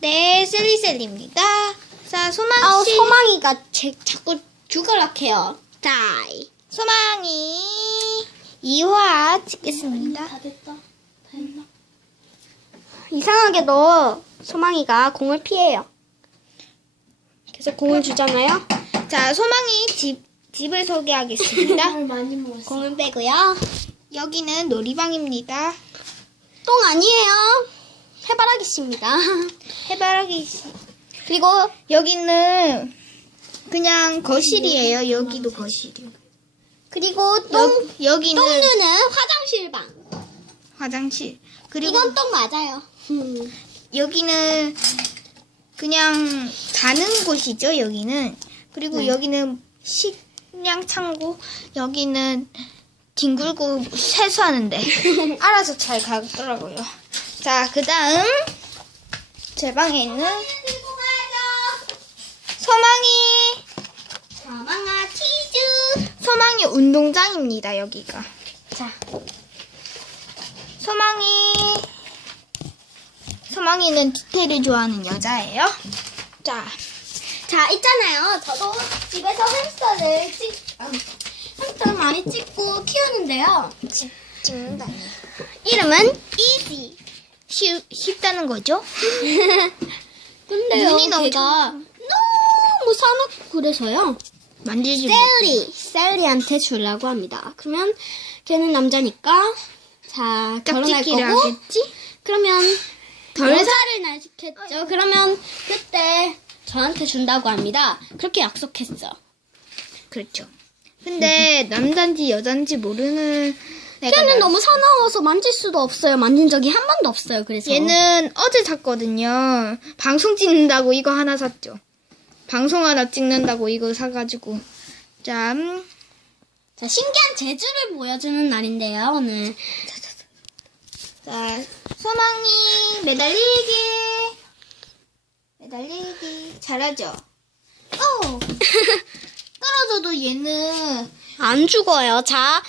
네, 셀리셀리입니다. 자, 소망 씨. 소망이가 제, 자꾸 죽으락해요. 자, 소망이 2화 찍겠습니다. 다 됐다. 다 했나? 이상하게도 소망이가 공을 피해요. 계속 공을 주잖아요. 자, 소망이 집, 집을 소개하겠습니다. 많이. 공을 빼고요. 여기는 놀이방입니다. 똥 아니에요. 해바라기 씨입니다. 해바라기 씨. 그리고 여기는 그냥 거실이에요. 여기도 거실이요. 그리고 똥 여, 여기는 똥 누는 화장실 방. 화장실. 그리고 이건 똥 맞아요. 여기는 그냥 자는 곳이죠. 여기는. 그리고 네. 여기는 식량 창고. 여기는 뒹굴고 세수하는데 알아서 잘 가더라고요. 자, 그 다음 제 방에 있는. 소망이 사망아 치즈. 소망이 운동장입니다. 여기가. 자, 소망이 소망이는 디테일을 좋아하는 여자예요. 자, 자 있잖아요. 저도 집에서 햄스터를 찍, 아, 햄스터 많이 찍고 키우는데요. 찍, 찍는다니. 이름은 이지. 쉽, 쉽다는 거죠? 근데요, 눈이 너무 걔가 너무 사납고 그래서요. 만지지 못. 셀리, 셀리한테 주려고 합니다. 그러면 걔는 남자니까 자 결혼할 짝짓기를 거고 하겠지? 그러면 덜 여자를 낳겠죠. 그러면 그때 저한테 준다고 합니다. 그렇게 약속했어. 그렇죠. 근데 남잔지 여잔지 모르는 애가 걔는 나- 너무 사나워서 만질 수도 없어요. 만진 적이 한 번도 없어요. 그래서 얘는 어제 샀거든요. 방송 찍는다고 이거 하나 샀죠. 방송 하나 찍는다고 이거 사가지고. 자, 음, 자, 신기한 재주를 보여주는 날인데요. 오늘 자, 소망이 매달리기. 매달리기. 잘하죠? 어! 떨어져도 얘는 안 죽어요. 자,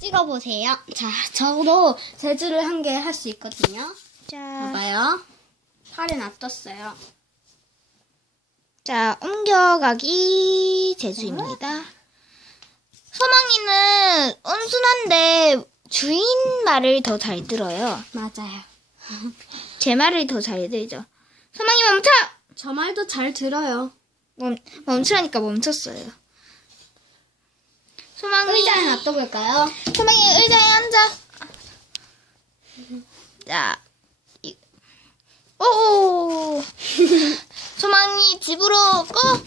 찍어보세요. 자, 저도 재주를 한 개 할 수 있거든요. 자, 봐봐요. 살이 놔뒀어요. 자, 옮겨가기 제주입니다. 소망이는 온순한데 주인 말을 더 잘 들어요. 맞아요. 제 말을 더 잘 들죠. 소망이 멈춰! 저 말도 잘 들어요. 멈, 멈추라니까 멈췄어요. 의자에 놔둬볼까요? 소망이 의자에 앉아. 자, 이, 오! 소망이 집으로 꺼!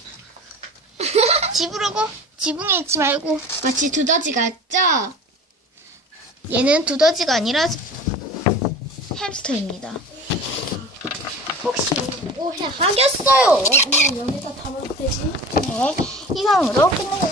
집으로 꺼! 지붕에 있지 말고. 마치 두더지 같죠? 얘는 두더지가 아니라 햄스터입니다. 혹시 오해 하겠어요? 여기다 담아도 되지? 네, 이상으로 끝내겠습니다.